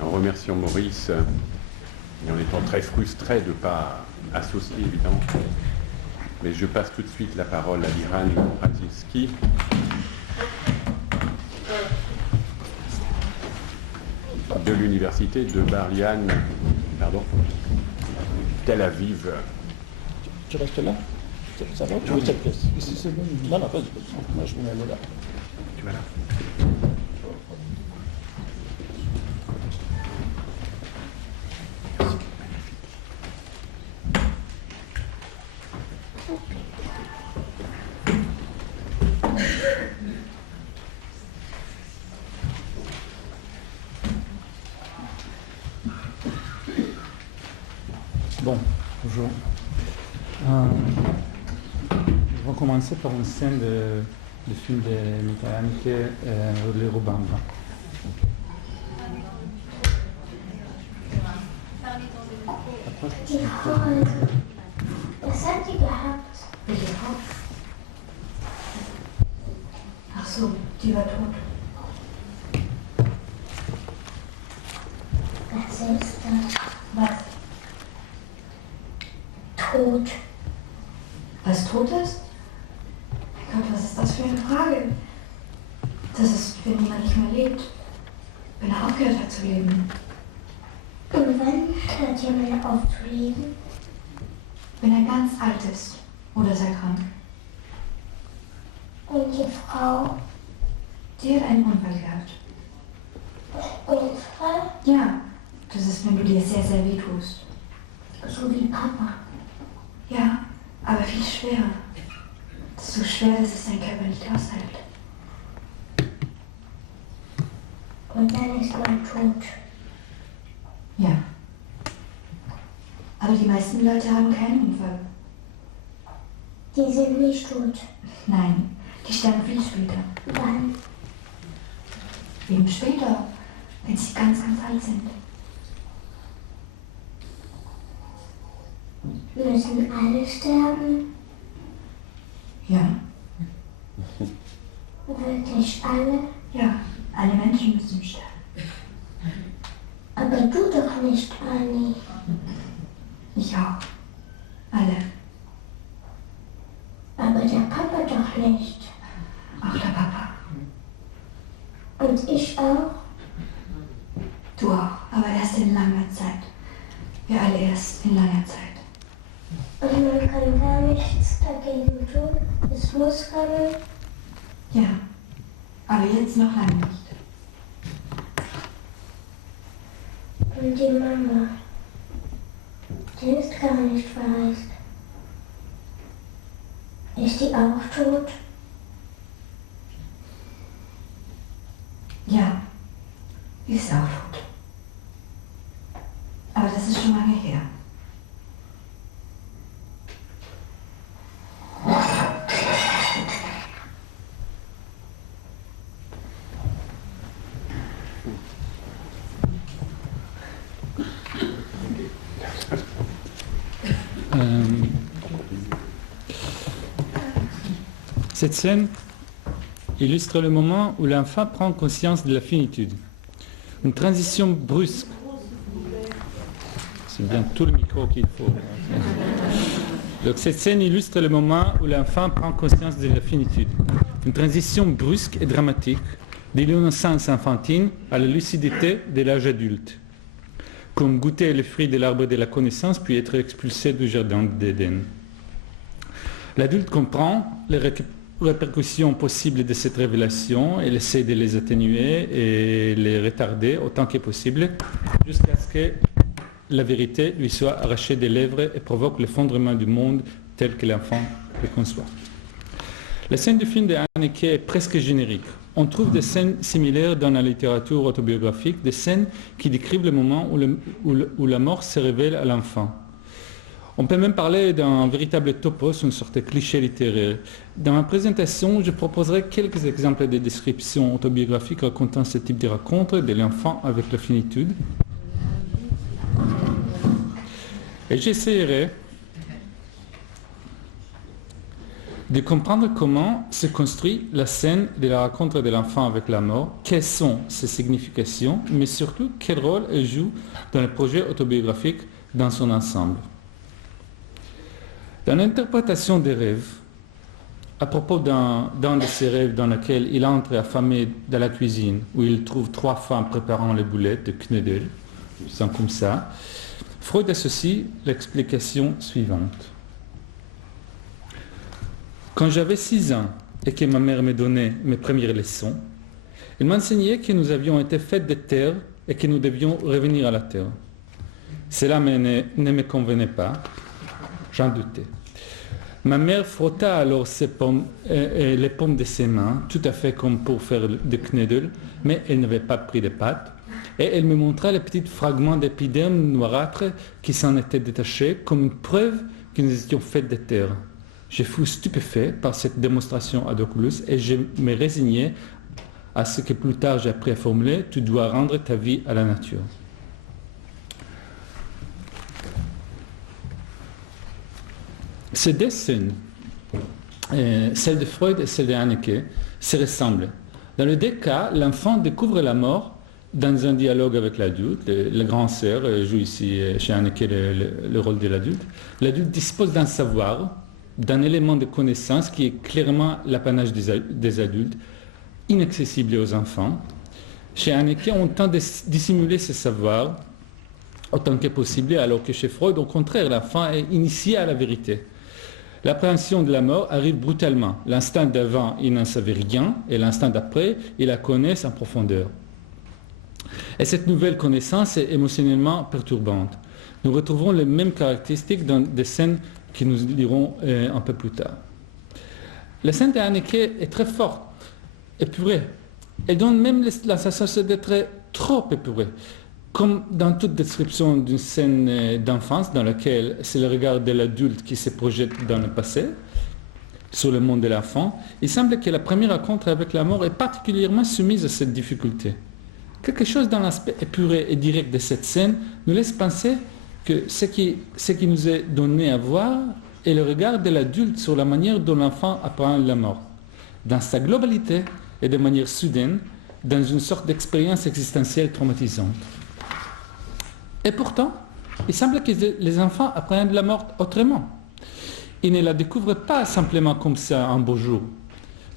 en remerciant Maurice et en étant très frustré de ne pas associer, évidemment. Mais je passe tout de suite la parole à Liran Radzievski. De l'université de Bar-Ilan, Tel Aviv. Tu restes là? Ça va? Tu veux cette place? Ici c'est bon? Non, non, vas-y. Moi je vais aller là. Tu vas là? Bon, bonjour. On va commencer par une scène de film de Michael Haneke, Le Rubamba. Was hat die gehabt? Welche Frau? Ach so, die war tot. Was ist das? Was? Tot. Was tot ist? Mein Gott, was ist das für eine Frage? Das ist, wenn jemand nicht mehr lebt. Wenn er aufgehört hat zu leben. Und wann hört jemand auf zu leben? Wenn er ganz alt ist oder sehr krank. Und die Frau? Die hat einen Unfall gehabt. Unfall? Ja, das ist, wenn du dir sehr, sehr weh tust. So wie Papa. Ja, aber viel schwerer. Das ist so schwer, dass es dein Körper nicht aushält. Und dann ist man tot. Ja. Aber die meisten Leute haben keinen Unfall. Die sind nicht tot. Nein, die sterben viel später. Wann? Eben später, wenn sie ganz, ganz alt sind. Müssen alle sterben? Ja. Wirklich alle? Ja, alle Menschen müssen sterben. Aber du doch nicht, Anni. Ich auch. Alle. Aber der Papa doch nicht. Auch der Papa. Und ich auch? Du auch, aber erst in langer Zeit. Wir alle erst in langer Zeit. Und man kann gar nichts dagegen tun? Es muss kommen? Ja, aber jetzt noch lange nicht. Und die Mama, die ist gar nicht verreist. Ist die auch tot? Ja, die ist auch tot. Aber das ist schon lange her. Cette scène illustre le moment où l'enfant prend conscience de la finitude. Une transition brusque. C'est bien tout le micro qu'il faut. Donc cette scène illustre le moment où l'enfant prend conscience de la finitude. Une transition brusque et dramatique de l'innocence enfantine à la lucidité de l'âge adulte. Comme goûter le fruit de l'arbre de la connaissance puis être expulsé du jardin d'Éden. L'adulte comprend les répercussions possibles de cette révélation. Elle essaie de les atténuer et les retarder autant que possible jusqu'à ce que la vérité lui soit arrachée des lèvres et provoque l'effondrement du monde tel que l'enfant le conçoit. La scène du film de Haneke est presque générique. On trouve des scènes similaires dans la littérature autobiographique, des scènes qui décrivent le moment où la mort se révèle à l'enfant. On peut même parler d'un véritable topos, une sorte de cliché littéraire. Dans ma présentation, je proposerai quelques exemples de descriptions autobiographiques racontant ce type de rencontre de l'enfant avec la finitude. Et j'essaierai de comprendre comment se construit la scène de la rencontre de l'enfant avec la mort, quelles sont ses significations, mais surtout quel rôle elle joue dans le projet autobiographique dans son ensemble. Dans l'interprétation des rêves, à propos d'un de ses rêves dans lequel il entre affamé dans la cuisine, où il trouve 3 femmes préparant les boulettes de Knödel, sont comme ça, Freud associe l'explication suivante. Quand j'avais 6 ans et que ma mère me donnait mes premières leçons, elle m'enseignait que nous avions été faits de terre et que nous devions revenir à la terre. Cela ne me convenait pas, j'en doutais. Ma mère frotta alors les paumes de ses mains, tout à fait comme pour faire des knödel, mais elle n'avait pas pris de pâte, et elle me montra les petits fragments d'épiderme noirâtre qui s'en étaient détachés comme une preuve que nous étions faits de terre. Je fus stupéfait par cette démonstration ad oculus et je me résignai à ce que plus tard j'ai appris à formuler « Tu dois rendre ta vie à la nature ». Ces 2 scènes, celle de Freud et celle de Haneke, se ressemblent. Dans les 2 cas, l'enfant découvre la mort dans un dialogue avec l'adulte. Le grand sœur joue ici chez Haneke le rôle de l'adulte. L'adulte dispose d'un savoir, d'un élément de connaissance qui est clairement l'apanage des adultes, inaccessible aux enfants. Chez Haneke, on tente de dissimuler ce savoir autant que possible, alors que chez Freud, au contraire, l'enfant est initié à la vérité. L'appréhension de la mort arrive brutalement. L'instant d'avant, il n'en savait rien, et l'instant d'après, il la connaît en profondeur. Et cette nouvelle connaissance est émotionnellement perturbante. Nous retrouvons les mêmes caractéristiques dans des scènes que nous lirons un peu plus tard. La scène de Haneke est très forte, épurée. Elle donne même la sensation d'être trop épurée. Comme dans toute description d'une scène d'enfance dans laquelle c'est le regard de l'adulte qui se projette dans le passé, sur le monde de l'enfant, il semble que la première rencontre avec la mort est particulièrement soumise à cette difficulté. Quelque chose dans l'aspect épuré et direct de cette scène nous laisse penser que ce qui nous est donné à voir est le regard de l'adulte sur la manière dont l'enfant apprend la mort, dans sa globalité et de manière soudaine, dans une sorte d'expérience existentielle traumatisante. Et pourtant, il semble que les enfants apprennent la mort autrement. Ils ne la découvrent pas simplement comme ça un beau jour.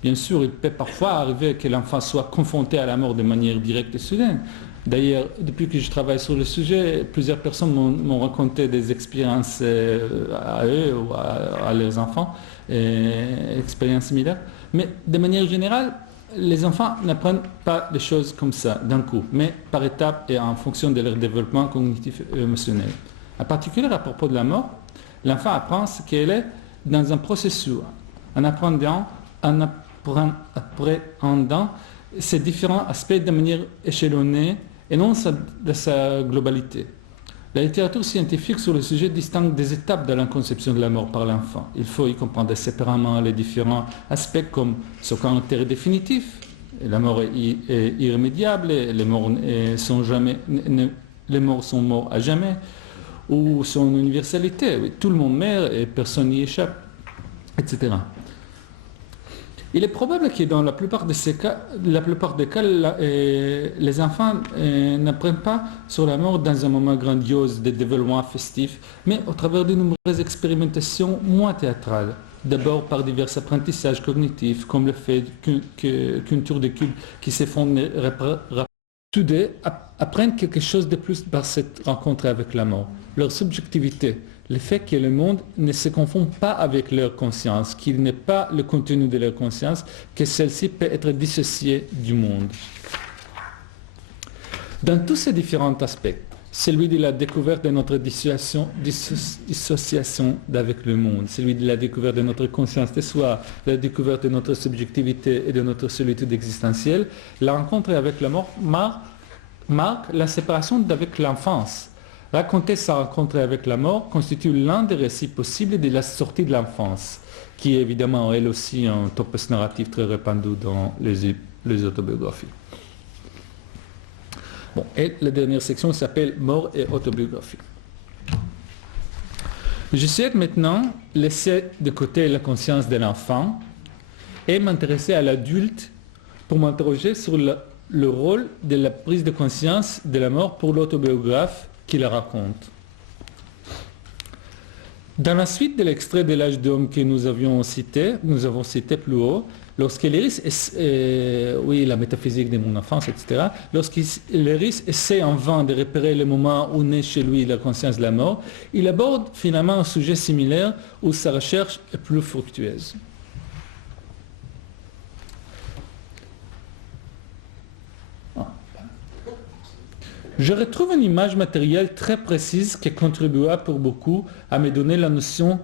Bien sûr, il peut parfois arriver que l'enfant soit confronté à la mort de manière directe et soudaine. D'ailleurs, depuis que je travaille sur le sujet, plusieurs personnes m'ont raconté des expériences à eux ou à leurs enfants, expériences similaires. Mais de manière générale, les enfants n'apprennent pas des choses comme ça d'un coup, mais par étapes et en fonction de leur développement cognitif et émotionnel. En particulier à propos de la mort, l'enfant apprend ce qu'elle est dans un processus, en appréhendant ces différents aspects de manière échelonnée et non de sa globalité. La littérature scientifique sur le sujet distingue des étapes de la conception de la mort par l'enfant. Il faut y comprendre séparément les différents aspects comme son caractère définitif. La mort est irrémédiable, les morts sont morts à jamais, ou son universalité. Oui, tout le monde meurt et personne n'y échappe, etc. Il est probable que dans la plupart des cas, les enfants n'apprennent pas sur la mort dans un moment grandiose de développement festif, mais au travers de nombreuses expérimentations moins théâtrales. D'abord par divers apprentissages cognitifs, comme le fait qu'une tour de cube qui s'effondre tous deux apprennent quelque chose de plus par cette rencontre avec la mort. Leur subjectivité, le fait que le monde ne se confond pas avec leur conscience, qu'il n'est pas le contenu de leur conscience, que celle-ci peut être dissociée du monde. Dans tous ces différents aspects, celui de la découverte de notre dissociation d'avec le monde, celui de la découverte de notre conscience de soi, la découverte de notre subjectivité et de notre solitude existentielle, la rencontre avec la mort marque la séparation d'avec l'enfance. Raconter sa rencontre avec la mort constitue l'un des récits possibles de la sortie de l'enfance, qui est évidemment elle aussi un topos narratif très répandu dans les autobiographies. Bon, et la dernière section s'appelle Mort et autobiographie. Je souhaite maintenant laisser de côté la conscience de l'enfant et m'intéresser à l'adulte pour m'interroger sur le rôle de la prise de conscience de la mort pour l'autobiographe qui la raconte. Dans la suite de l'extrait de l'âge d'homme que nous avons cité plus haut, lorsque l'Iris, la métaphysique de mon enfance, etc., lorsque l'Iris essaie en vain de repérer le moment où naît chez lui la conscience de la mort, il aborde finalement un sujet similaire où sa recherche est plus fructueuse. Je retrouve une image matérielle très précise qui contribua pour beaucoup à me donner la notion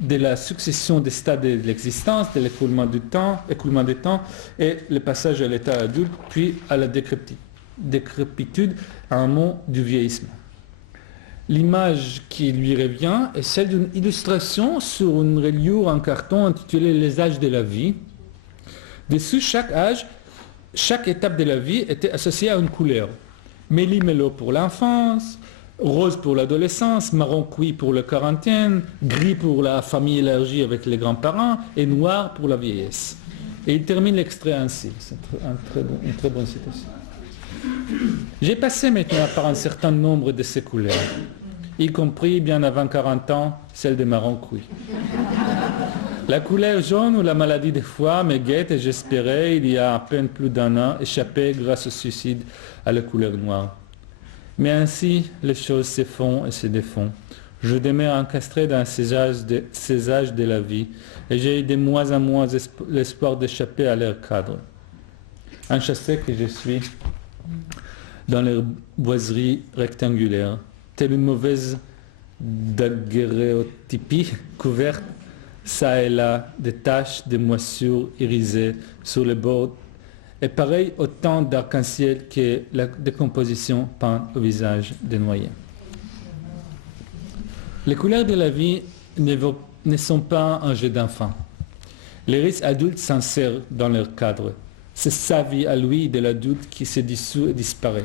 de la succession des stades de l'existence, de l'écoulement des temps et le passage à l'état adulte, puis à la décrépitude, à un mot du vieillissement. L'image qui lui revient est celle d'une illustration sur une reliure en carton intitulée « Les âges de la vie ». Dessus, chaque âge, chaque étape de la vie était associée à une couleur. Méli-mélo pour l'enfance, rose pour l'adolescence, marron cuit pour la quarantaine, gris pour la famille élargie avec les grands-parents et noir pour la vieillesse. Et il termine l'extrait ainsi. C'est une très bonne citation. J'ai passé maintenant par un certain nombre de ces couleurs, y compris bien avant 40 ans, celle des marrons cuits. La couleur jaune ou la maladie de foie me guette et j'espérais, il y a à peine plus d'un an, échapper grâce au suicide à la couleur noire. Mais ainsi, les choses se font et se défont. Je demeure encastré dans ces âges de la vie et j'ai de moins en moins l'espoir d'échapper à leur cadre. Enchâssé que je suis dans leur boiserie rectangulaire, telle une mauvaise daguerréotypie couverte ça et là des taches de moisissure irisées sur les bords et pareil autant d'arc-en-ciel que la décomposition peint au visage des noyés. Les couleurs de la vie ne sont pas un jeu d'enfant. Les risques adultes s'insèrent dans leur cadre. C'est sa vie à lui de l'adulte qui se dissout et disparaît.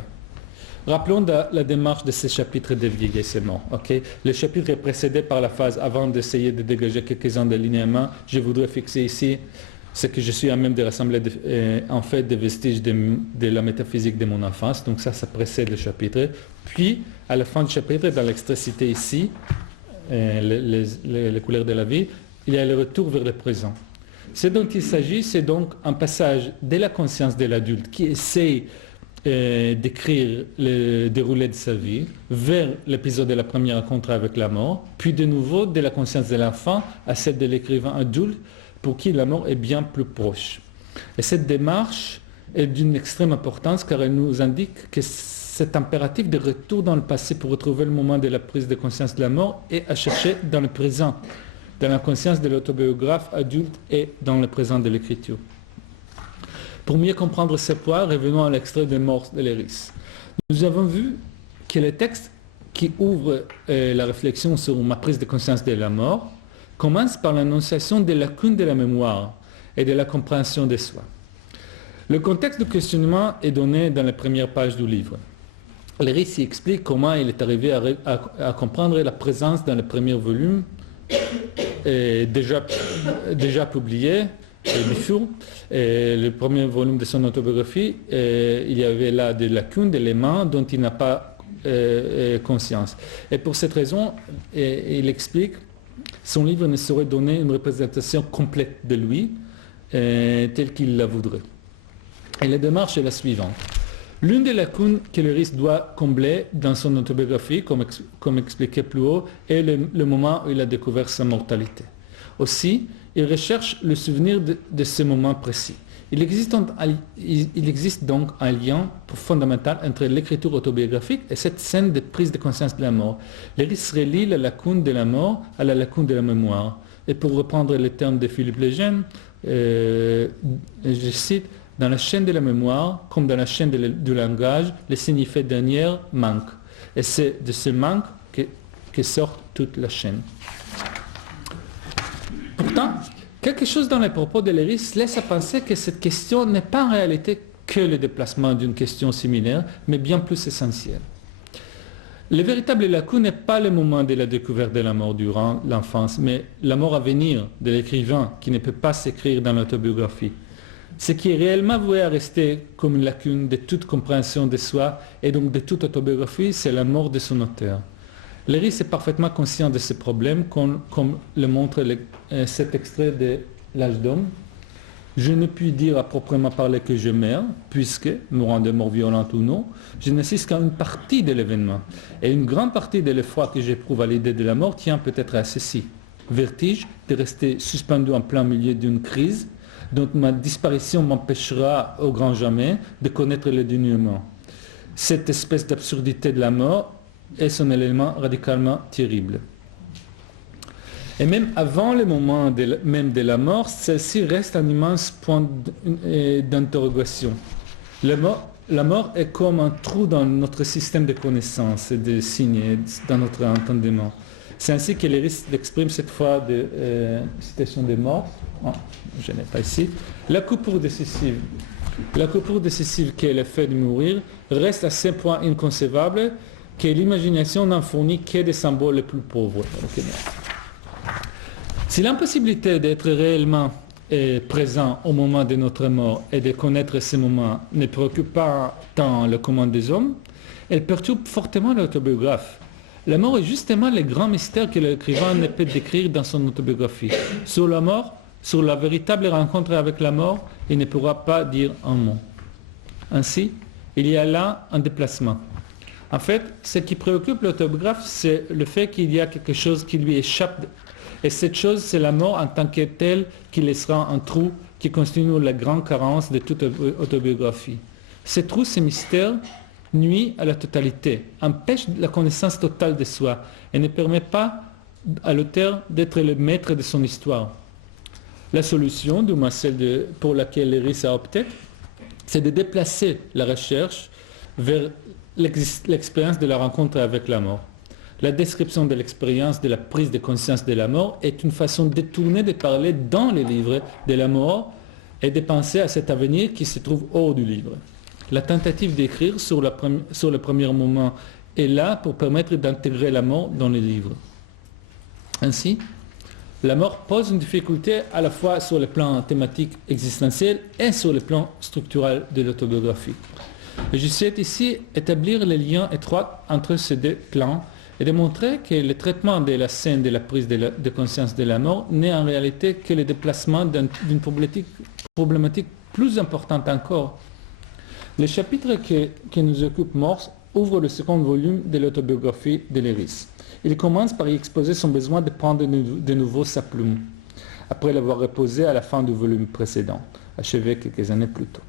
Rappelons la démarche de ce chapitre de vieillissement. Okay? Le chapitre est précédé par la phase avant d'essayer de dégager quelques-uns des linéaments. Je voudrais fixer ici ce que je suis à même de rassembler en fait des vestiges de la métaphysique de mon enfance. Donc ça précède le chapitre. Puis, à la fin du chapitre, dans l'extrait cité ici, les couleurs de la vie, il y a le retour vers le présent. Ce dont il s'agit, c'est donc un passage de la conscience de l'adulte qui essaie d'écrire le déroulé de sa vie vers l'épisode de la première rencontre avec la mort, puis de nouveau de la conscience de l'enfant à celle de l'écrivain adulte pour qui la mort est bien plus proche. Et cette démarche est d'une extrême importance car elle nous indique que cet impératif de retour dans le passé pour retrouver le moment de la prise de conscience de la mort est à chercher dans le présent, dans la conscience de l'autobiographe adulte et dans le présent de l'écriture. Pour mieux comprendre ce point, revenons à l'extrait de Mort de l'Iris. Nous avons vu que le texte qui ouvre la réflexion sur ma prise de conscience de la mort commence par l'annonciation des lacunes de la mémoire et de la compréhension de soi. Le contexte du questionnement est donné dans les premières pages du livre. L'Iris y explique comment il est arrivé à comprendre la présence dans le premier volume, déjà publié, le premier volume de son autobiographie, il y avait là des lacunes, des éléments dont il n'a pas conscience. Et pour cette raison, il explique, son livre ne saurait donner une représentation complète de lui, telle qu'il la voudrait. Et la démarche est la suivante. L'une des lacunes que l'Iris doit combler dans son autobiographie, comme expliqué plus haut, est le moment où il a découvert sa mortalité. Aussi, il recherche le souvenir de ce moment précis. Il existe donc un lien fondamental entre l'écriture autobiographique et cette scène de prise de conscience de la mort. L'Iris relie la lacune de la mort à la lacune de la mémoire. Et pour reprendre les termes de Philippe Lejeune, je cite, « Dans la chaîne de la mémoire, comme dans la chaîne du langage, le signifié dernier manque. Et c'est de ce manque que sort toute la chaîne. » Pourtant, quelque chose dans les propos de l'Iris laisse à penser que cette question n'est pas en réalité que le déplacement d'une question similaire, mais bien plus essentielle. Le véritable Lakou n'est pas le moment de la découverte de la mort durant l'enfance, mais la mort à venir de l'écrivain qui ne peut pas s'écrire dans l'autobiographie. Ce qui est réellement voué à rester comme une lacune de toute compréhension de soi et donc de toute autobiographie, c'est la mort de son auteur. Léris est parfaitement conscient de ce problème, comme le montre cet extrait de L'âge d'homme. Je ne puis dire à proprement parler que je meurs, puisque, mourant de mort violente ou non, je n'assiste qu'à une partie de l'événement. Et une grande partie de l'effroi que j'éprouve à l'idée de la mort tient peut-être à ceci. Vertige de rester suspendu en plein milieu d'une crise, dont ma disparition m'empêchera au grand jamais de connaître le dénouement. Cette espèce d'absurdité de la mort est son élément radicalement terrible. Et même avant le moment même de la mort, celle-ci reste un immense point d'interrogation. La mort est comme un trou dans notre système de connaissances et de signes, dans notre entendement. C'est ainsi que Léris l'exprime cette fois de citation des morts. Oh, je n'ai pas ici. La coupure décisive. La coupure décisive qui est le fait de mourir reste à ce point inconcevable que l'imagination n'en fournit que des symboles les plus pauvres. Si l'impossibilité d'être réellement présent au moment de notre mort et de connaître ce moment ne préoccupe pas tant le commun des hommes, elle perturbe fortement l'autobiographe. La mort est justement le grand mystère que l'écrivain ne peut décrire dans son autobiographie. Sur la mort, sur la véritable rencontre avec la mort, il ne pourra pas dire un mot. Ainsi, il y a là un déplacement. En fait, ce qui préoccupe l'autobiographe, c'est le fait qu'il y a quelque chose qui lui échappe. Et cette chose, c'est la mort en tant que telle qui laissera un trou qui constitue la grande carence de toute autobiographie. Ce trou, ce mystère, nuit à la totalité, empêche la connaissance totale de soi et ne permet pas à l'auteur d'être le maître de son histoire. La solution, du moins celle pour laquelle Léris a opté, c'est de déplacer la recherche vers l'expérience de la rencontre avec la mort. La description de l'expérience de la prise de conscience de la mort est une façon détournée de parler dans les livres de la mort et de penser à cet avenir qui se trouve hors du livre. La tentative d'écrire sur le premier moment est là pour permettre d'intégrer la mort dans les livres. Ainsi, la mort pose une difficulté à la fois sur le plan thématique existentiel et sur le plan structurel de l'autobiographie. Et je souhaite ici établir les liens étroits entre ces deux plans et démontrer que le traitement de la scène de la prise de conscience de la mort n'est en réalité que le déplacement d'une problématique plus importante encore. Le chapitre qui nous occupe, Morse, ouvre le second volume de l'autobiographie de Léris. Il commence par y exposer son besoin de prendre de nouveau sa plume, après l'avoir reposé à la fin du volume précédent, achevé quelques années plus tôt.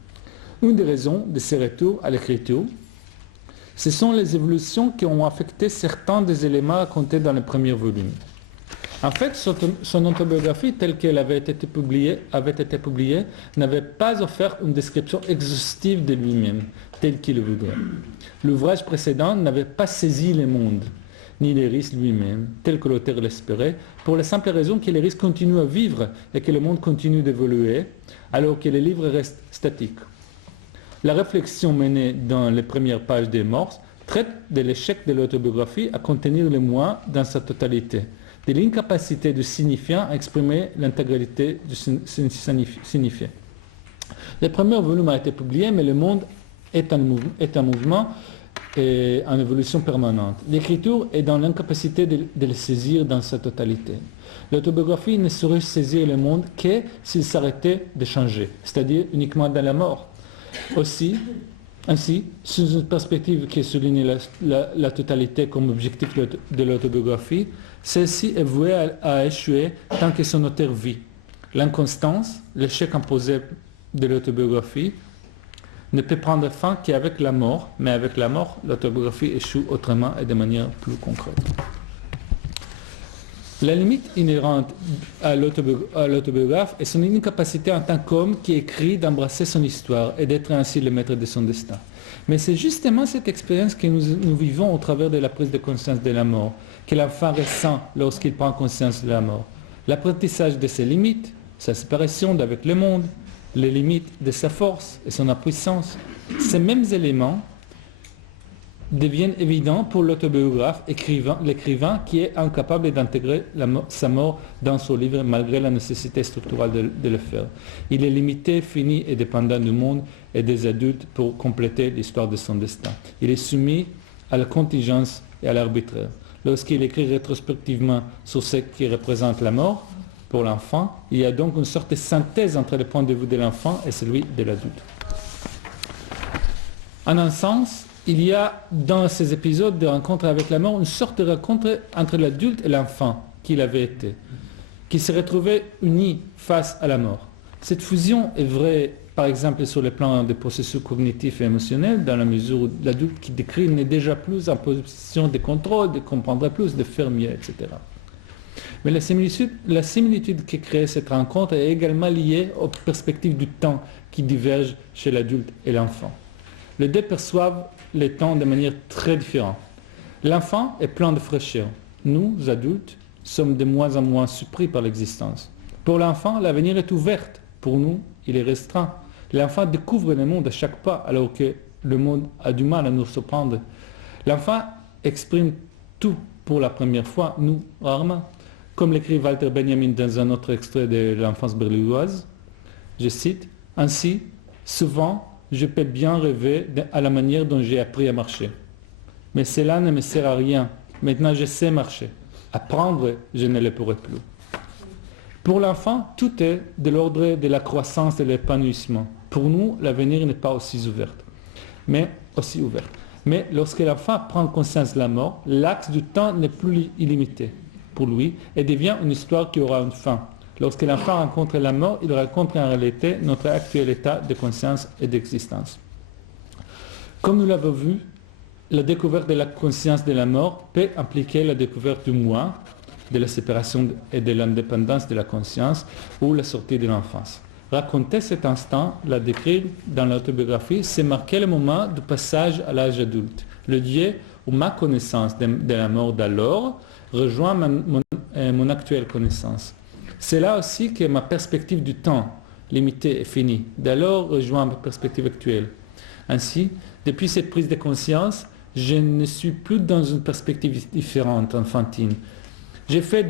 Une des raisons de ce retour à l'écriture, ce sont les évolutions qui ont affecté certains des éléments racontés dans le premier volume. En fait, son autobiographie, telle qu'elle avait été publiée, n'avait pas offert une description exhaustive de lui-même, telle qu'il le voudrait. L'ouvrage précédent n'avait pas saisi le monde, ni Léris lui-même, tel que l'auteur l'espérait, pour la simple raison que Léris continue à vivre et que le monde continue d'évoluer, alors que le livre reste statique. La réflexion menée dans les premières pages des Morses traite de l'échec de l'autobiographie à contenir le moi dans sa totalité, de l'incapacité du signifiant à exprimer l'intégralité du signifié. Le premier volume a été publié, mais le monde est en mouvement et en évolution permanente. L'écriture est dans l'incapacité de le saisir dans sa totalité. L'autobiographie ne saurait saisir le monde que s'il s'arrêtait de changer, c'est-à-dire uniquement dans la mort. Ainsi, sous une perspective qui souligne la totalité comme objectif de l'autobiographie, celle-ci est vouée à échouer tant que son auteur vit. L'inconstance, l'échec imposé de l'autobiographie, ne peut prendre fin qu'avec la mort, mais avec la mort, l'autobiographie échoue autrement et de manière plus concrète. La limite inhérente à l'autobiographe est son incapacité en tant qu'homme qui écrit d'embrasser son histoire et d'être ainsi le maître de son destin. Mais c'est justement cette expérience que nous vivons au travers de la prise de conscience de la mort, que l'enfant ressent lorsqu'il prend conscience de la mort. L'apprentissage de ses limites, sa séparation d'avec le monde, les limites de sa force et son impuissance, ces mêmes éléments deviennent évidents pour l'autobiographe, l'écrivain qui est incapable d'intégrer sa mort dans son livre malgré la nécessité structurelle de le faire. Il est limité, fini et dépendant du monde et des adultes pour compléter l'histoire de son destin. Il est soumis à la contingence et à l'arbitraire. Lorsqu'il écrit rétrospectivement sur ce qui représente la mort pour l'enfant, il y a donc une sorte de synthèse entre le point de vue de l'enfant et celui de l'adulte. En un sens, il y a dans ces épisodes de rencontre avec la mort une sorte de rencontre entre l'adulte et l'enfant qu'il avait été, qui se retrouvait unis face à la mort. Cette fusion est vraie, par exemple, sur le plan des processus cognitifs et émotionnels, dans la mesure où l'adulte qui décrit n'est déjà plus en position de contrôle, de comprendre plus, de faire mieux, etc. Mais la similitude qui crée cette rencontre est également liée aux perspectives du temps qui divergent chez l'adulte et l'enfant. Les deux perçoivent le temps de manière très différente. L'enfant est plein de fraîcheur. Nous, adultes, sommes de moins en moins surpris par l'existence. Pour l'enfant, l'avenir est ouvert. Pour nous, il est restreint. L'enfant découvre le monde à chaque pas, alors que le monde a du mal à nous surprendre. L'enfant exprime tout pour la première fois, nous, rarement. Comme l'écrit Walter Benjamin dans un autre extrait de l'enfance berlinoise, je cite, « Ainsi, souvent, je peux bien rêver à la manière dont j'ai appris à marcher. Mais cela ne me sert à rien. Maintenant, je sais marcher. Apprendre, je ne le pourrai plus. » Pour l'enfant, tout est de l'ordre de la croissance et de l'épanouissement. Pour nous, l'avenir n'est pas aussi ouvert. Mais lorsque l'enfant prend conscience de la mort, l'axe du temps n'est plus illimité pour lui et devient une histoire qui aura une fin. Lorsque l'enfant rencontre la mort, il rencontre en réalité notre actuel état de conscience et d'existence. Comme nous l'avons vu, la découverte de la conscience de la mort peut impliquer la découverte du moi, de la séparation et de l'indépendance de la conscience ou la sortie de l'enfance. Raconter cet instant, la décrire dans l'autobiographie, c'est marquer le moment du passage à l'âge adulte, le lieu où ma connaissance de la mort d'alors rejoint mon actuelle connaissance. C'est là aussi que ma perspective du temps limité et fini, d'alors rejoint ma perspective actuelle. Ainsi, depuis cette prise de conscience, je ne suis plus dans une perspective différente, enfantine. J'ai fait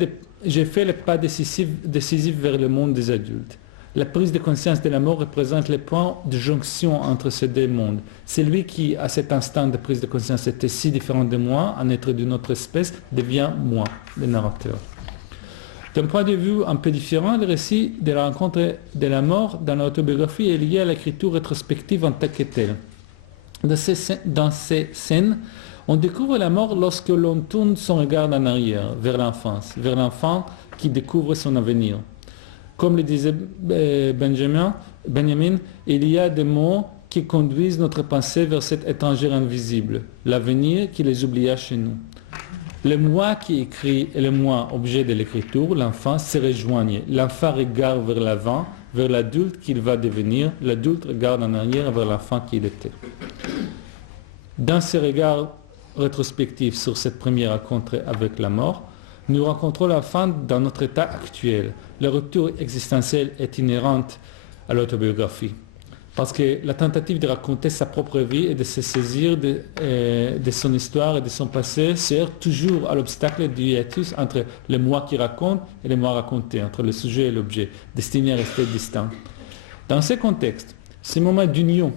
le pas décisif vers le monde des adultes. La prise de conscience de la mort représente le point de jonction entre ces deux mondes. Celui qui, à cet instant de prise de conscience, était si différent de moi, un être d'une autre espèce, devient moi, le narrateur. D'un point de vue un peu différent, le récit de la rencontre de la mort dans l'autobiographie est lié à l'écriture rétrospective en tant que telle. Dans ces scènes, on découvre la mort lorsque l'on tourne son regard en arrière, vers l'enfance, vers l'enfant qui découvre son avenir. Comme le disait Benjamin, il y a des mots qui conduisent notre pensée vers cet étranger invisible, l'avenir qui les oublia chez nous. Le moi qui écrit et le moi objet de l'écriture, l'enfant, se rejoignent. L'enfant regarde vers l'avant, vers l'adulte qu'il va devenir. L'adulte regarde en arrière vers l'enfant qu'il était. Dans ce regard rétrospectif sur cette première rencontre avec la mort, nous rencontrons l'enfant dans notre état actuel. Le retour existentiel est inhérent à l'autobiographie. Parce que la tentative de raconter sa propre vie et de se saisir de son histoire et de son passé sert toujours à l'obstacle du hiatus entre le moi qui raconte et le moi raconté, entre le sujet et l'objet, destiné à rester distinct. Dans ce contexte, ce moment d'union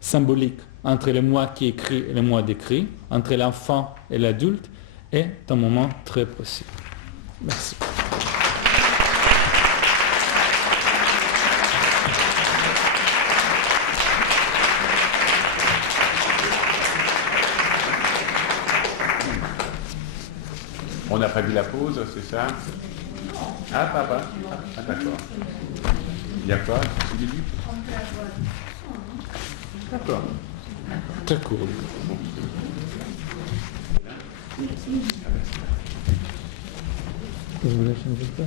symbolique entre le moi qui écrit et le moi décrit, entre l'enfant et l'adulte, est un moment très possible. Merci. On n'a pas vu la pause, c'est ça? Ah, papa. Ah, d'accord. Il y a quoi au début? D'accord. Très court. Vous voulez changer ça?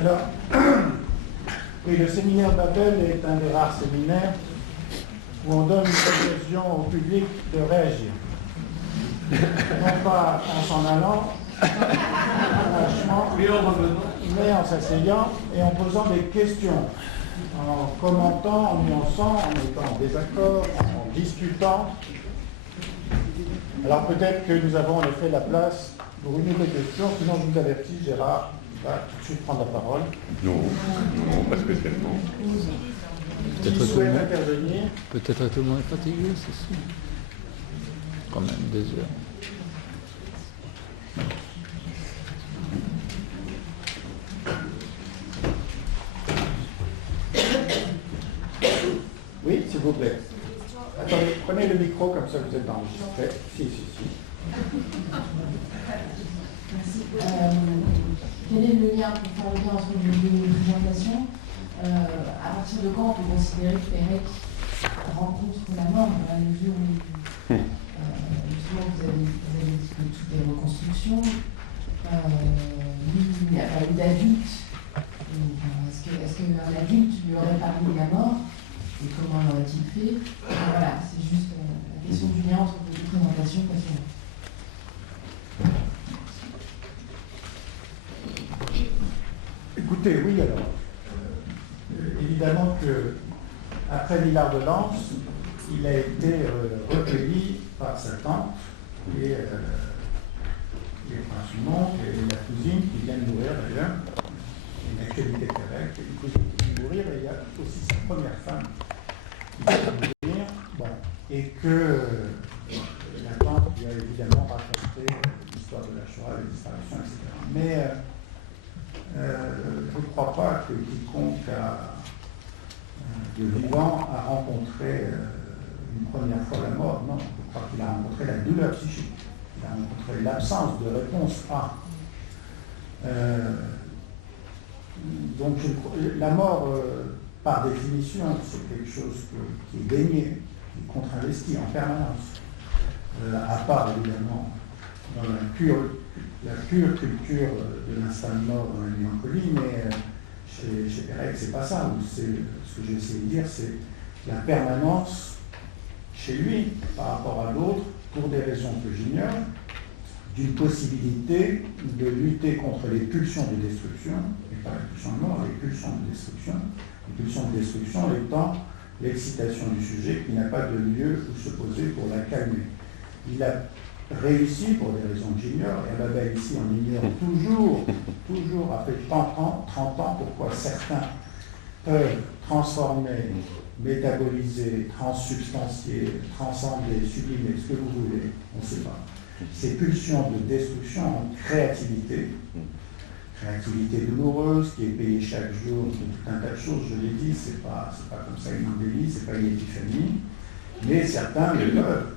Alors, oui, le séminaire Babel est un des rares séminaires où on donne l'occasion au public de réagir. Non pas en s'en allant, mais en s'asseyant et en posant des questions, en commentant, en nuançant, en étant en désaccord, en discutant. Alors peut-être que nous avons en effet la place pour une autre question, sinon je vous avertis, Gérard va tout de suite prendre la parole. Non, pas spécialement. Peut-être Qui souhaite intervenir? Peut-être tout le monde est fatigué, c'est sûr. Quand même, 2 heures. Oui, s'il vous plaît. Attendez, prenez le micro comme ça vous êtes enregistré. Si. Merci. Quel est le lien, pour faire le lien entre les deux présentations, à partir de quand on peut considérer que Pérec rencontre la mort, dans la mesure où justement vous avez dit que tout est reconstruction, lui il n'a pas eu d'adulte, est-ce qu'un adulte lui aurait parlé de la mort et comment l'aurait-il fait? Voilà, c'est juste la question du lien entre les deux présentations passionnantes. Écoutez, oui alors. Évidemment que après Villard de Lans, il a été recueilli par sa tante et par son oncle et la cousine qui vient de mourir d'ailleurs. Une actualité correcte, une cousine qui vient de mourir, et il y a aussi sa première femme qui vient de mourir. Bon. Et que la tante lui a évidemment raconté l'histoire de la Shoah, la disparition, etc. Mais je ne crois pas que quiconque de vivant a rencontré une première fois la mort. Non, je crois qu'il a rencontré la douleur psychique. Il a rencontré l'absence de réponse à. Donc la mort, par définition, c'est quelque chose qui est baigné, qui est contre-investi en permanence. À part évidemment dans la pure culture de l'instant de mort dans la mélancolie, mais chez Pérec, c'est pas ça. Ce que j'ai essayé de dire, c'est la permanence chez lui par rapport à l'autre, pour des raisons que j'ignore, d'une possibilité de lutter contre les pulsions de destruction, et pas les pulsions de mort, les pulsions de destruction. Les pulsions de destruction étant l'excitation du sujet qui n'a pas de lieu où se poser pour la calmer. Il a réussi, pour des raisons que j'ignore, et à la base ici on ignore toujours après 30 ans, pourquoi certains peuvent transformer, métaboliser, transsubstancier, transcender, sublimer, ce que vous voulez, on ne sait pas. Ces pulsions de destruction en créativité douloureuse qui est payée chaque jour de tout un tas de choses, je l'ai dit, c'est pas comme ça une embellie, c'est pas une épiphanie, mais certains le peuvent,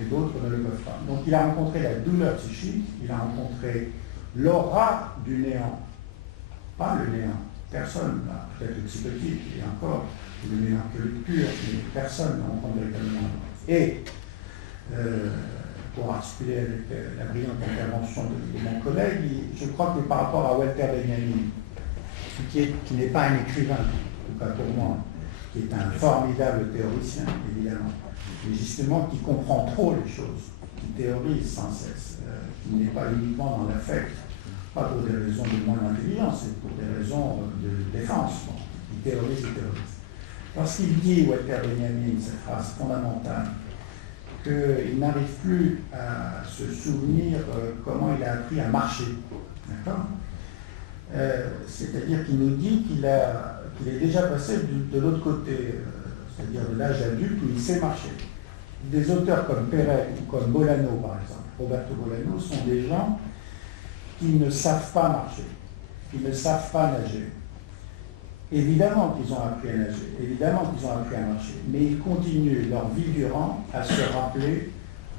et d'autres ne le peuvent pas. Donc il a rencontré la douleur psychique, il a rencontré l'aura du néant, pas le néant, personne, là, peut-être le psychotique, et encore le mélancolique pur, mais personne n'a rencontré véritablement. Et pour articuler avec la brillante intervention de mon collègue, je crois que par rapport à Walter Benjamin, qui n'est pas un écrivain, en tout cas pour moi, qui est un formidable théoricien, évidemment, mais justement qui comprend trop les choses, qui théorise sans cesse, qui n'est pas uniquement dans l'affect, pas pour des raisons de moindre intelligence, mais pour des raisons de défense. Il théorise. Lorsqu'il dit, Walter Benjamin, cette phrase fondamentale, qu'il n'arrive plus à se souvenir comment il a appris à marcher. D'accord ? C'est-à-dire qu'il nous dit qu'il est déjà passé de l'autre côté, c'est-à-dire de l'âge adulte où il sait marcher. Des auteurs comme Pérec ou comme Bolano, par exemple, Roberto Bolano, sont des gens qui ne savent pas marcher, qui ne savent pas nager. Évidemment qu'ils ont appris à nager, évidemment qu'ils ont appris à marcher, mais ils continuent leur vie durant à se rappeler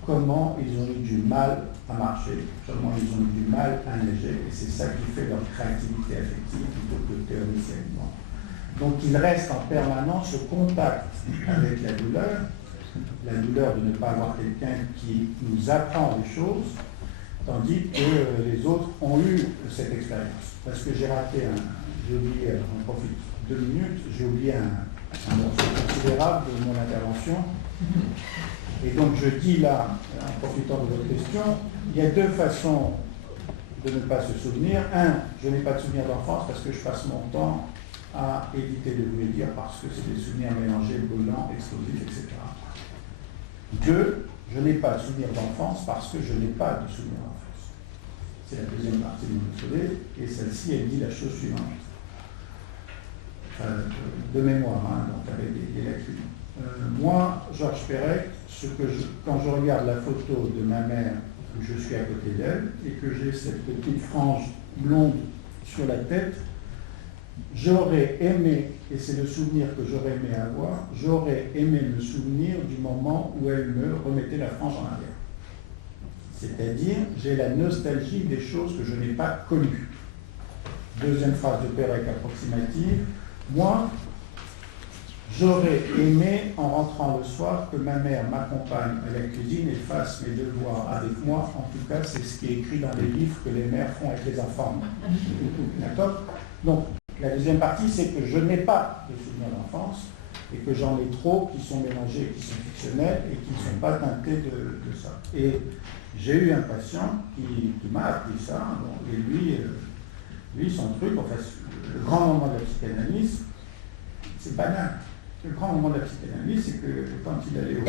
comment ils ont eu du mal à marcher, comment ils ont eu du mal à nager, et c'est ça qui fait leur créativité affective plutôt que théoricienne. Donc ils restent en permanence au contact avec la douleur de ne pas avoir quelqu'un qui nous apprend les choses, tandis que les autres ont eu cette expérience. Parce que j'ai oublié, on profite 2 minutes, j'ai oublié un morceau considérable de mon intervention. Et donc je dis là, en profitant de votre question, il y a deux façons de ne pas se souvenir. Un, je n'ai pas de souvenir d'enfance parce que je passe mon temps à éviter de vous les dire parce que c'est des souvenirs mélangés, brûlants, explosifs, etc. Deux, je n'ai pas de souvenir d'enfance parce que je n'ai pas de souvenir d'enfance. C'est la deuxième partie de mon exposé, et celle-ci, elle dit la chose suivante. De mémoire, hein, donc avec des lacunes. Moi, Georges Perec, quand je regarde la photo de ma mère, où je suis à côté d'elle, et que j'ai cette petite frange blonde sur la tête, j'aurais aimé, et c'est le souvenir que j'aurais aimé avoir, j'aurais aimé me souvenir du moment où elle me remettait la frange en arrière. C'est-à-dire, j'ai la nostalgie des choses que je n'ai pas connues. Deuxième phrase de Perec approximative, moi, j'aurais aimé, en rentrant le soir, que ma mère m'accompagne à la cuisine et fasse mes devoirs avec moi. En tout cas, c'est ce qui est écrit dans les livres que les mères font avec les enfants. D'accord ? Donc, la deuxième partie, c'est que je n'ai pas de souvenirs d'enfance et que j'en ai trop qui sont mélangés, qui sont fictionnels et qui ne sont pas teintés de ça. Et j'ai eu un patient qui m'a appris ça. Bon, et lui, son truc, enfin, le grand moment de la psychanalyse, c'est banal. Le grand moment de la psychanalyse, c'est que quand il allait au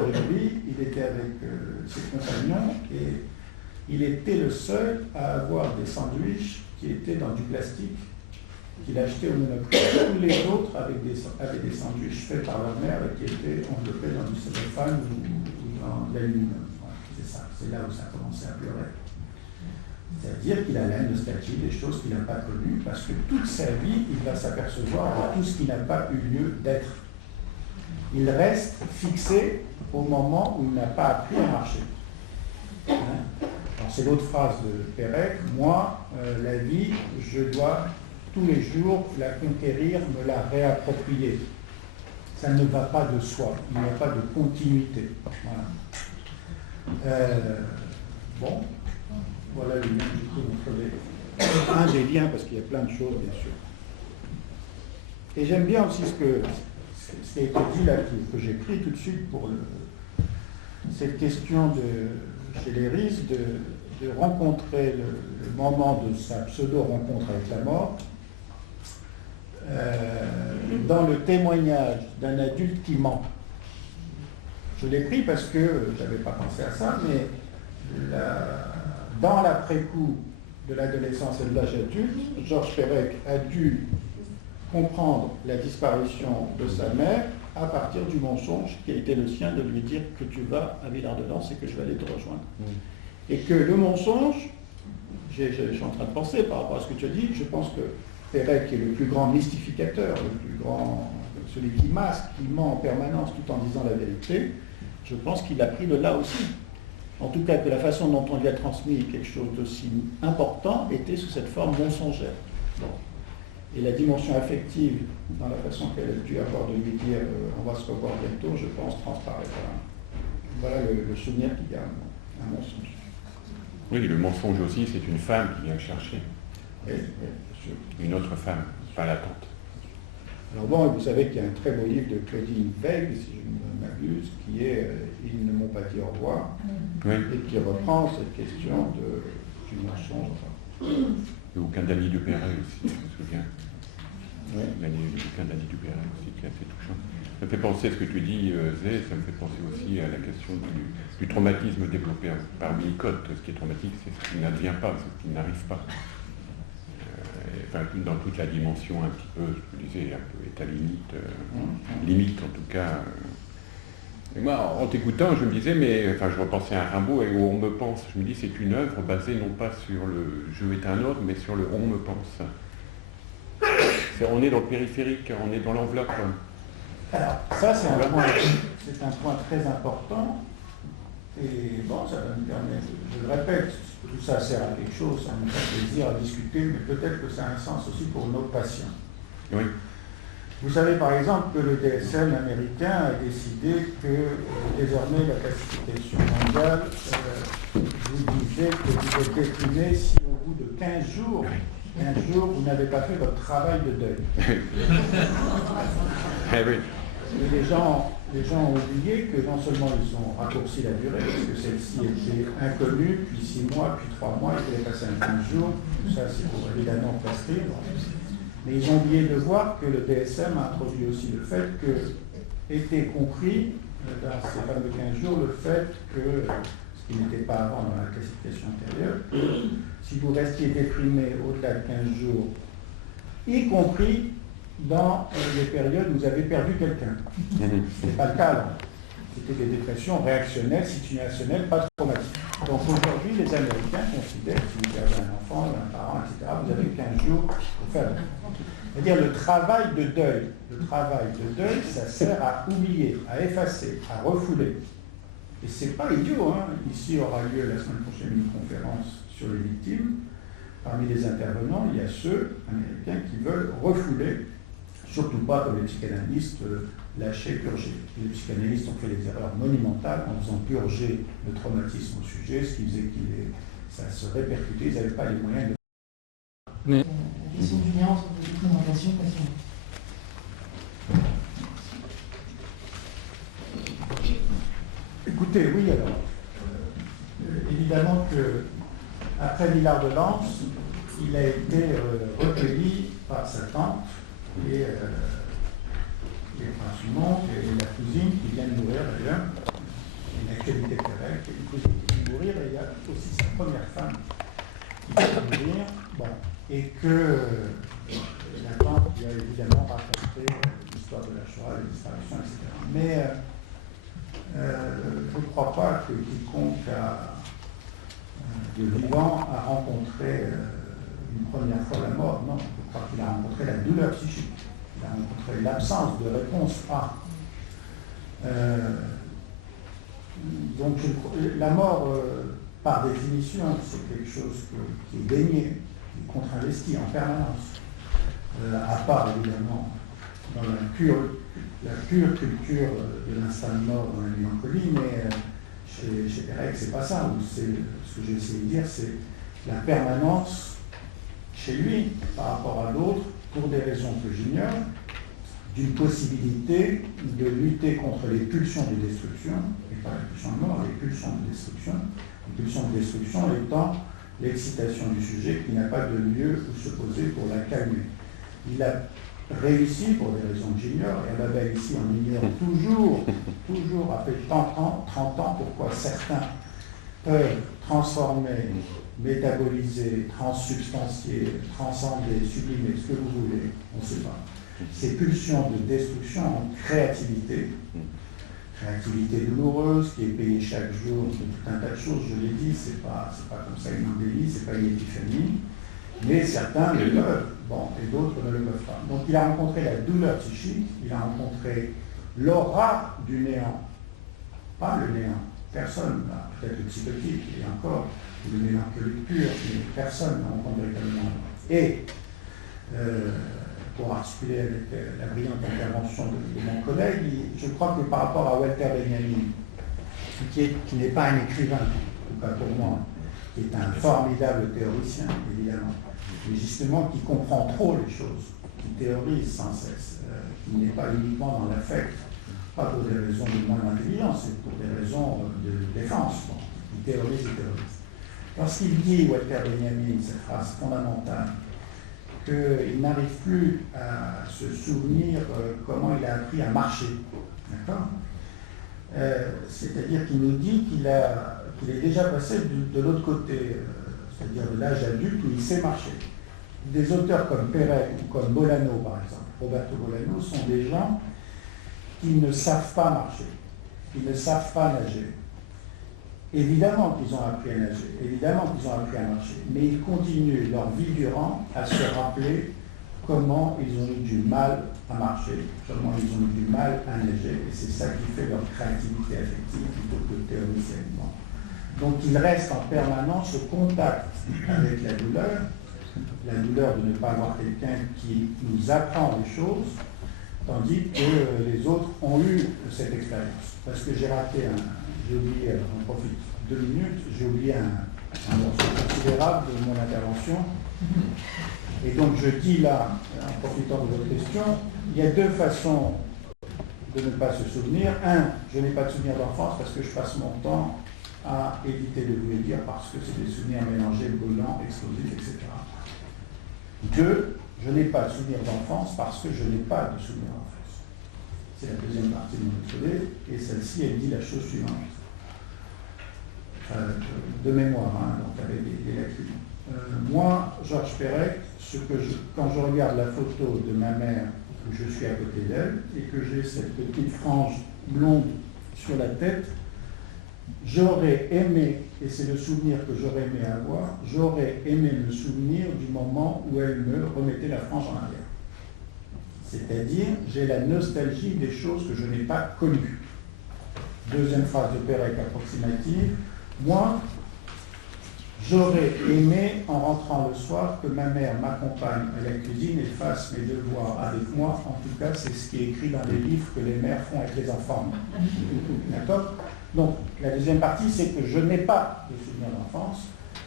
rugby, il était avec ses compagnons et il était le seul à avoir des sandwichs qui étaient dans du plastique qu'il achetait au Monoprix. Tous les autres avaient des sandwichs faits par leur mère et qui étaient enveloppés dans du cellophane ou dans de l'aluminium. Voilà, c'est ça, c'est là où ça a commencé à pleurer. C'est-à-dire qu'il a la nostalgie des choses qu'il n'a pas connues, parce que toute sa vie, il va s'apercevoir de tout ce qui n'a pas eu lieu d'être. Il reste fixé au moment où il n'a pas appris à marcher. Hein? Alors c'est l'autre phrase de Perec, moi, la vie, je dois tous les jours la conquérir, me la réapproprier. Ça ne va pas de soi, il n'y a pas de continuité. Voilà. Bon. Voilà le lien du coup entre un des liens, parce qu'il y a plein de choses, bien sûr. Et j'aime bien aussi ce qui a été dit là, que j'ai pris tout de suite pour cette question chez Léris de rencontrer le moment de sa pseudo-rencontre avec la mort dans le témoignage d'un adulte qui ment. Je l'ai pris parce que je n'avais pas pensé à ça, mais dans l'après-coup de l'adolescence et de l'âge adulte, Georges Perec a dû comprendre la disparition de sa mère à partir du mensonge qui a été le sien de lui dire que tu vas à Villard-de-Lans et que je vais aller te rejoindre. Et que le mensonge, je suis en train de penser par rapport à ce que tu as dit, je pense que Perec est le plus grand mystificateur, le plus grand, celui qui masque, qui ment en permanence tout en disant la vérité, je pense qu'il a pris de là aussi. En tout cas, que la façon dont on lui a transmis quelque chose d'aussi important était sous cette forme mensongère. Bon. Et la dimension affective, dans la façon qu'elle a dû avoir de lui dire on va se revoir bientôt, je pense, transparaît. Voilà le souvenir qu'il y a un mensonge. Oui, le mensonge aussi, c'est une femme qui vient chercher. Oui, une autre femme, pas la tante. Alors bon, vous savez qu'il y a un très beau livre de Claudine Weig, si je ne m'abuse, qui est Ils ne m'ont pas dit au revoir, oui. Et qui reprend cette question du mensonge. Le bouquin d'Annie Dupéret aussi, je me souviens. Oui. Le bouquin d'Annie Dupéret aussi, qui est assez touchant. Ça me fait penser à ce que tu dis, Zé, ça me fait penser aussi à la question du traumatisme développé par Winnicott. Ce qui est traumatique, c'est ce qui n'advient pas, c'est ce qui n'arrive pas. Enfin, dans toute la dimension un petit peu, je disais, un peu état limite en tout cas. Et moi, en t'écoutant, je me disais, je repensais à Rimbaud et où on me pense. Je me dis, c'est une œuvre basée non pas sur le je est un autre, mais sur le on me pense. On est dans le périphérique, on est dans l'enveloppe. Alors, ça, c'est un point très important. Et bon, ça va nous permettre, je le répète, tout ça sert à quelque chose, ça nous fait plaisir à discuter, mais peut-être que ça a un sens aussi pour nos patients. Oui. Vous savez par exemple que le DSM américain a décidé que désormais la classification mondiale vous disait que vous êtes déprimé si au bout de 15 jours 15 jours, vous n'avez pas fait votre travail de deuil. Eh oui. Et les gens ont oublié que non seulement ils ont raccourci la durée, parce que celle-ci était inconnue, puis 6 mois, puis 3 mois, ils devaient passer un 15 jours, tout ça c'est pour évidemment prescrire. Mais ils ont oublié de voir que le DSM a introduit aussi le fait que était compris dans ces fameux 15 jours le fait que, ce qui n'était pas avant dans la classification antérieure, que si vous restiez déprimé au-delà de 15 jours, y compris dans les périodes où vous avez perdu quelqu'un. Ce n'est pas le cas là. C'était des dépressions réactionnelles, situationnelles, pas traumatiques. Donc aujourd'hui, les Américains considèrent, si vous perdez un enfant, un parent, etc., vous avez 15 jours pour faire. C'est-à-dire le travail de deuil, ça sert à oublier, à effacer, à refouler. Et c'est pas idiot, hein. Ici aura lieu la semaine prochaine une conférence sur les victimes. Parmi les intervenants, il y a ceux américains qui veulent refouler, surtout pas comme les psychanalystes, lâcher, purger. Les psychanalystes ont fait des erreurs monumentales en faisant purger le traumatisme au sujet, ce qui faisait que ça se répercutait, ils n'avaient pas les moyens de... La question du lien entre les présentations passionnantes. Écoutez, oui alors. Évidemment que après Villard de Lans, il a été recueilli par sa tante et les Prince-Dumont et la cousine qui vient de mourir d'ailleurs, une actualité correcte, une cousine qui vient de mourir, et il y a aussi sa première femme qui vient de mourir, bon, et que la tante lui a évidemment raconté l'histoire de la Shoah, les disparitions, etc. Mais je ne crois pas que quiconque de vivant a rencontré une première fois la mort, non, je crois qu'il a rencontré la douleur psychique. Il a rencontré l'absence de réponse à. Donc la mort, par définition, c'est quelque chose qui est baigné, qui est contre-investi en permanence. À part évidemment dans la pure culture de l'instant de mort dans la mélancolie, mais chez Pérec, c'est pas ça. Ce que j'ai essayé de dire, c'est la permanence chez lui par rapport à l'autre, pour des raisons que j'ignore, d'une possibilité de lutter contre les pulsions de destruction, et pas les pulsions de mort, les pulsions de destruction. Les pulsions de destruction étant l'excitation du sujet qui n'a pas de lieu où se poser pour la calmer. Il a réussi, pour des raisons que j'ignore, et à la belle ici on ignore toujours après 30 ans, pourquoi certains peuvent transformer, métaboliser, transsubstancier, transcender, sublimer, ce que vous voulez, on ne sait pas. Ces pulsions de destruction en créativité douloureuse qui est payée chaque jour de tout un tas de choses, je l'ai dit, c'est pas comme ça une embellie, c'est pas une épiphanie, mais certains le peuvent, bon, et d'autres ne le peuvent pas. Donc il a rencontré la douleur psychique, il a rencontré l'aura du néant, pas le néant, personne, peut-être le psychotique, et encore le mélancolique pur, mais personne n'a rencontré véritablement. Et pour articuler avec la brillante intervention de mon collègue, je crois que par rapport à Walter Benjamin, qui n'est pas un écrivain, en tout cas pour moi, qui est un formidable théoricien, évidemment, mais justement qui comprend trop les choses, qui théorise sans cesse, qui n'est pas uniquement dans l'affect, pas pour des raisons de non-intelligence, c'est pour des raisons de défense. Bon, il théorise et théorise. Lorsqu'il dit, Walter Benjamin, cette phrase fondamentale, qu'il n'arrive plus à se souvenir comment il a appris à marcher, d'accord ? C'est-à-dire qu'il nous dit qu'il est déjà passé de l'autre côté, c'est-à-dire de l'âge adulte où il sait marcher. Des auteurs comme Pérec ou comme Bolano, par exemple, Roberto Bolano, sont des gens qui ne savent pas marcher, qui ne savent pas nager. Évidemment qu'ils ont appris à nager, évidemment qu'ils ont appris à marcher, mais ils continuent leur vie durant à se rappeler comment ils ont eu du mal à marcher, comment ils ont eu du mal à nager, et c'est ça qui fait leur créativité affective plutôt que théoriser. Donc ils restent en permanence au contact avec la douleur de ne pas avoir quelqu'un qui nous apprend des choses, tandis que les autres ont eu cette expérience. Parce que j'ai oublié, j'en profite 2 minutes, j'ai oublié un morceau considérable de mon intervention. Et donc je dis là, en profitant de votre question, il y a deux façons de ne pas se souvenir. Un, je n'ai pas de souvenir d'enfance parce que je passe mon temps à éviter de vous les dire parce que c'est des souvenirs mélangés, brûlants, explosifs, etc. Deux, je n'ai pas de souvenir d'enfance parce que je n'ai pas de souvenir d'enfance. C'est la deuxième partie de mon exposé, et celle-ci, elle dit la chose suivante. De mémoire, donc avec des lacunes. Moi, Georges Perec, quand je regarde la photo de ma mère, où je suis à côté d'elle, et que j'ai cette petite frange blonde sur la tête, j'aurais aimé, et c'est le souvenir que j'aurais aimé avoir, j'aurais aimé me souvenir du moment où elle me remettait la frange en arrière. C'est-à-dire, j'ai la nostalgie des choses que je n'ai pas connues. Deuxième phrase de Perec approximative. Moi, j'aurais aimé, en rentrant le soir, que ma mère m'accompagne à la cuisine et fasse mes devoirs avec moi. En tout cas, c'est ce qui est écrit dans les livres que les mères font avec les enfants. D'accord ? Donc, la deuxième partie, c'est que je n'ai pas de souvenirs d'enfance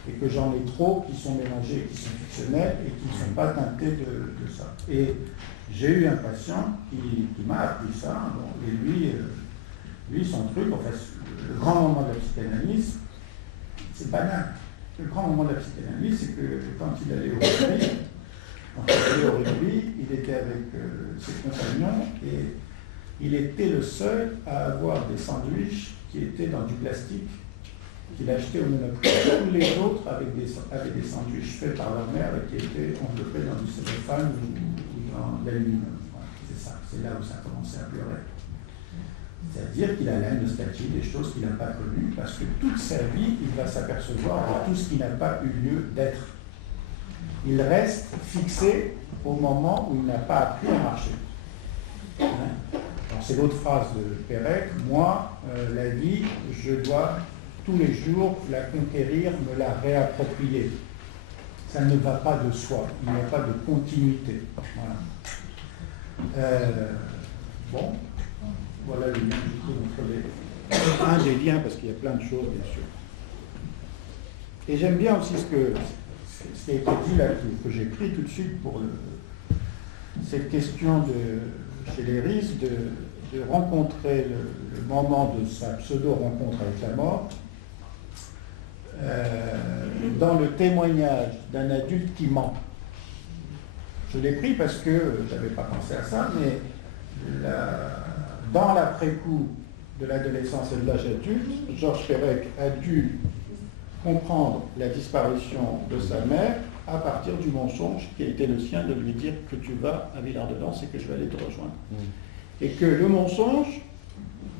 et que j'en ai trop qui sont mélangés, qui sont fictionnels et qui ne sont pas teintés de ça. Et j'ai eu un patient qui m'a appris ça, et lui, son truc, enfin, le grand moment de la psychanalyse, c'est banal. Le grand moment de la psychanalyse, c'est que quand il allait au rugby, il était avec ses compagnons et il était le seul à avoir des sandwichs qui étaient dans du plastique qu'il achetait au Monoprix. Tous les autres avaient des sandwichs faits par leur mère et qui étaient enveloppés dans du cellophane ou dans l'aluminium. Voilà, c'est ça, c'est là où ça commençait à pleurer. C'est-à-dire qu'il a la nostalgie des choses qu'il n'a pas connues, parce que toute sa vie, il va s'apercevoir de tout ce qui n'a pas eu lieu d'être. Il reste fixé au moment où il n'a pas appris à marcher. Alors, c'est l'autre phrase de Perec. Moi, la vie, je dois tous les jours la conquérir, me la réapproprier. Ça ne va pas de soi, il n'y a pas de continuité. Voilà. Bon. Voilà le lien du coup entre un des liens, parce qu'il y a plein de choses, bien sûr. Et j'aime bien aussi ce qui a été dit là, que j'ai pris tout de suite pour cette question chez Léris de rencontrer le moment de sa pseudo-rencontre avec la mort dans le témoignage d'un adulte qui ment. Je l'ai pris parce que je n'avais pas pensé à ça, mais dans l'après-coup de l'adolescence et de l'âge adulte, Georges Perec a dû comprendre la disparition de sa mère à partir du mensonge qui a été le sien de lui dire que tu vas à Villard-de-Lans et que je vais aller te rejoindre. Et que le mensonge,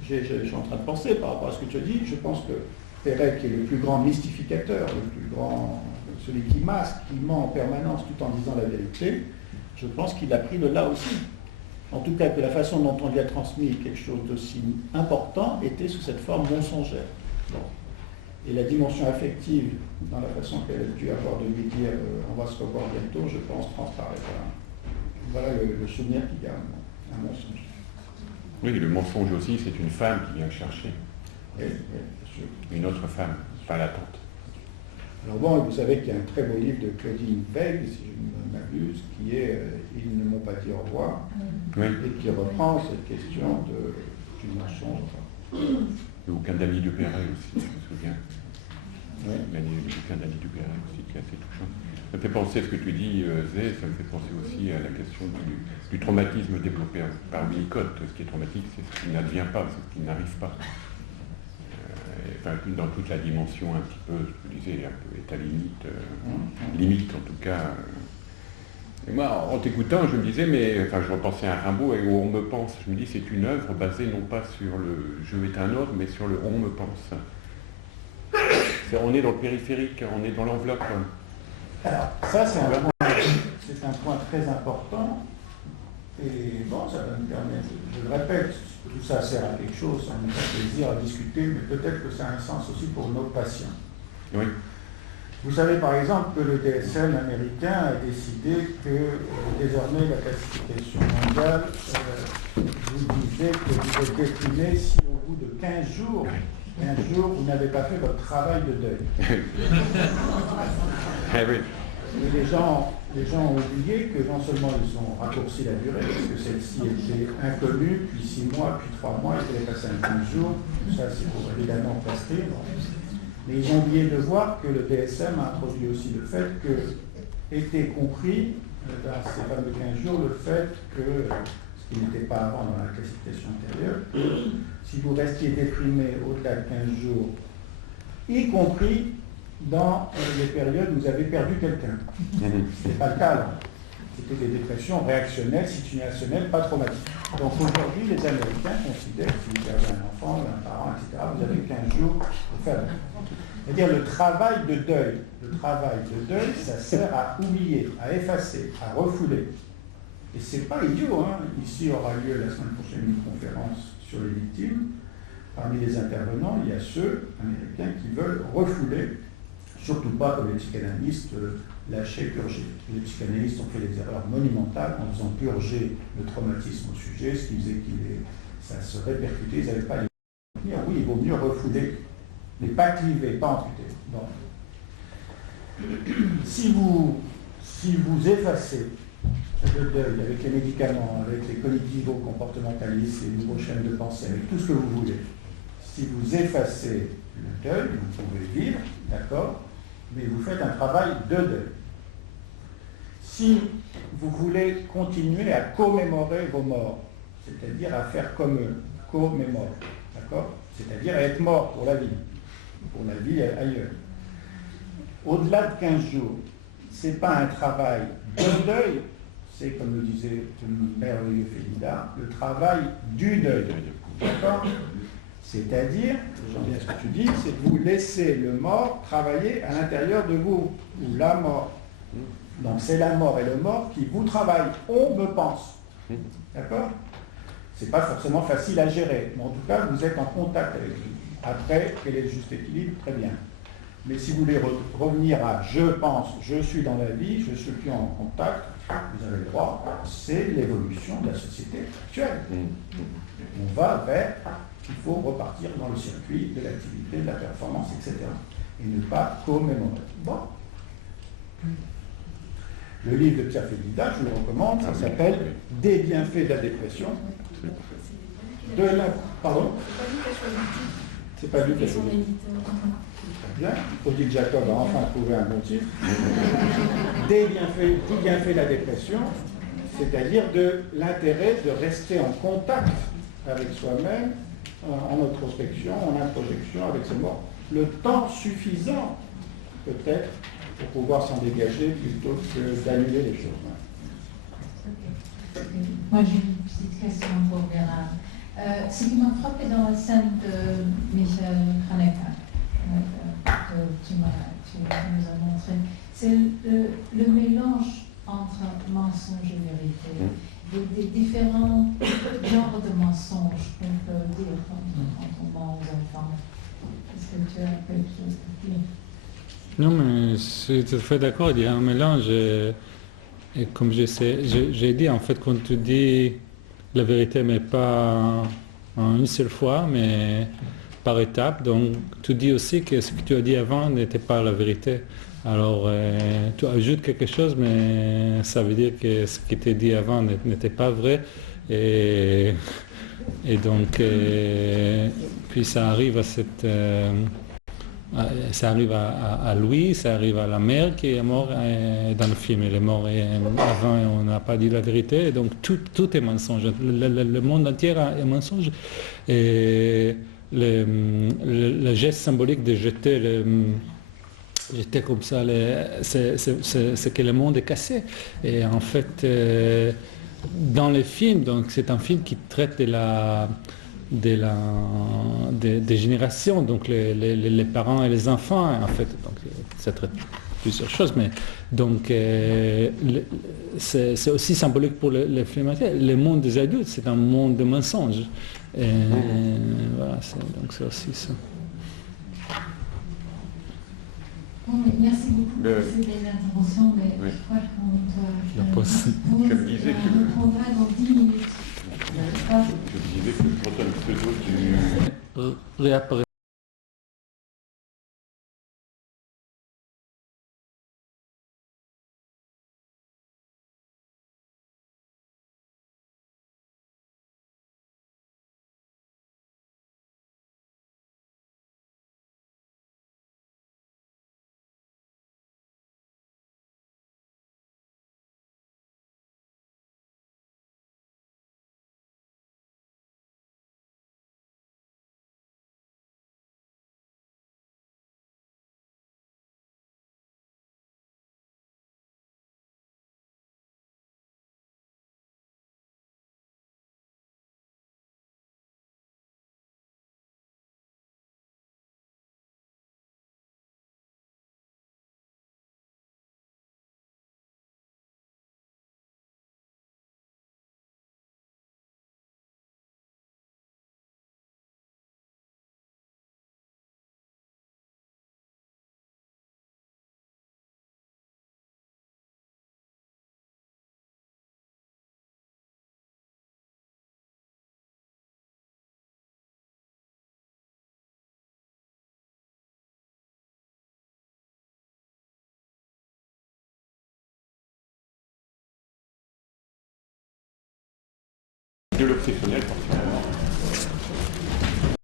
je suis en train de penser par rapport à ce que tu as dit, je pense que Perec est le plus grand mystificateur, le plus grand, celui qui masque, qui ment en permanence tout en disant la vérité, je pense qu'il a pris de là aussi. En tout cas, que la façon dont on lui a transmis quelque chose d'aussi important était sous cette forme mensongère. Bon. Et la dimension affective, dans la façon qu'elle a dû avoir de lui dire on va se revoir bientôt, je pense, transparaît. Voilà le souvenir qu'il y a, un mensonge. Oui, le mensonge aussi, c'est une femme qui vient chercher. Oui, bien sûr. Une autre femme, pas la tante. Alors bon, vous savez qu'il y a un très beau livre de Claudine Veil, si je ne m'abuse, qui est Ils ne m'ont pas dit au revoir, oui. Et qui reprend cette question du mensonge. Le bouquin d'Annie Dupéret aussi, je me souviens. Oui. Le bouquin d'Annie Dupéret aussi, qui est assez touchant. Ça me fait penser à ce que tu dis, Zé, ça me fait penser aussi à la question du traumatisme développé par Winnicott. Ce qui est traumatique, c'est ce qui n'advient pas, c'est ce qui n'arrive pas. Enfin, dans toute la dimension un petit peu, je disais, un peu état limite en tout cas. Et moi, en t'écoutant, je me disais, je repensais à Rimbaud et où on me pense. Je me dis, c'est une œuvre basée non pas sur le je est un ordre, mais sur le on me pense. On est dans le périphérique, on est dans l'enveloppe. Alors, ça, c'est un point très important. Et bon, ça va me permettre, je le répète, tout ça sert à quelque chose, ça me fait plaisir à discuter, mais peut-être que ça a un sens aussi pour nos patients. Oui. Vous savez par exemple que le DSM américain a décidé que désormais la classification mondiale vous disait que vous êtes déprimé si au bout de 15 jours un jour, vous n'avez pas fait votre travail de deuil. Eh oui. Et les gens ont oublié que non seulement ils ont raccourci la durée, parce que celle-ci était inconnue, puis 6 mois, puis 3 mois, il fallait passer un 15 jours, tout ça c'est pour évidemment prescrire. Mais ils ont oublié de voir que le DSM a introduit aussi le fait que était compris dans ces fameux 15 jours le fait que, ce qui n'était pas avant dans la classification antérieure, que si vous restiez déprimé au-delà de 15 jours, y compris dans les périodes où vous avez perdu quelqu'un. Ce n'était pas le cas là. C'était des dépressions réactionnelles, situationnelles, pas traumatiques. Donc aujourd'hui, les Américains considèrent que si vous avez un enfant, un parent, etc., vous avez 15 jours pour faire. C'est-à-dire le travail de deuil. Le travail de deuil, ça sert à oublier, à effacer, à refouler. Et c'est pas idiot, hein. Ici aura lieu la semaine prochaine une conférence sur les victimes. Parmi les intervenants, il y a ceux américains qui veulent refouler. Surtout pas comme les psychanalystes lâcher, purger. Les psychanalystes ont fait des erreurs monumentales en faisant purger le traumatisme au sujet, ce qui faisait que ça se répercutait, ils n'avaient pas les moyens. Oui, il vaut mieux refouler, mais pas cliver, pas amputer. Bon. Si vous effacez le deuil avec les médicaments, avec les cognitivo-comportementalistes, les nouveaux chaînes de pensée, avec tout ce que vous voulez, si vous effacez le deuil, vous pouvez vivre, d'accord, mais vous faites un travail de deuil. Si vous voulez continuer à commémorer vos morts, c'est-à-dire à faire comme eux, commémorer, d'accord, c'est-à-dire à être mort pour la vie ailleurs. Au-delà de 15 jours, ce n'est pas un travail de deuil, c'est, comme le disait le merveilleux Félida, le travail du deuil, d'accord. C'est-à-dire, j'en viens à ce que tu dis, c'est que vous laissez le mort travailler à l'intérieur de vous, ou la mort. Donc c'est la mort et le mort qui vous travaillent, on me pense. D'accord? C'est pas forcément facile à gérer, mais en tout cas, vous êtes en contact avec lui. Après, quel est le juste équilibre? Très bien. Mais si vous voulez revenir à je pense, je suis dans la vie, je suis plus en contact, vous avez le droit, c'est l'évolution de la société actuelle. On va vers, il faut repartir dans le circuit de l'activité, de la performance, etc. Et ne pas commémorer. Bon. Le livre de Pierre Félida, je vous le recommande, ça s'appelle Des bienfaits de la dépression. Pardon? C'est pas lui qui a choisi. Bien. Odile Jacob a enfin trouvé un bon titre. Des bienfaits de la dépression, c'est-à-dire de l'intérêt de rester en contact avec soi-même, en introspection, en introjection avec ses morts. Le temps suffisant, peut-être, pour pouvoir s'en dégager plutôt que d'annuler les choses. Moi, j'ai une petite question pour Bernard. Ce qui m'a frappé dans la scène de Michel Haneke, que tu nous as montré, c'est le mélange entre mensonge et vérité, des différents genres de mensonges qu'on peut dire quand on ment aux enfants. Est-ce que tu as quelque chose à dire? Non, mais je suis tout à fait d'accord, il y a un mélange. Et comme j'ai dit, en fait, quand tu dis la vérité, mais pas en une seule fois, mais par étapes, donc tu dis aussi que ce que tu as dit avant n'était pas la vérité. Alors, tu ajoutes quelque chose, mais ça veut dire que ce qui était dit avant n'était pas vrai. Et donc, puis ça arrive à cette... ça arrive à Louis, ça arrive à la mère qui est morte dans le film. Elle est morte avant et on n'a pas dit la vérité. Et donc tout est mensonge. Le monde entier est mensonge. Et le geste symbolique de jeter comme ça, c'est que le monde est cassé. Et en fait, dans les films, donc c'est un film qui traite des générations, donc les parents et les enfants, en fait, donc ça traite plusieurs choses, mais donc c'est aussi symbolique pour les films. Le monde des adultes, c'est un monde de mensonges. Et voilà, donc c'est aussi ça. Bon, merci beaucoup pour cette belle intervention, mais je crois qu'on doit reprendra dans 10 minutes. Je disais que le pseudo du... réapparaît. de l'obsessionnel, forcément.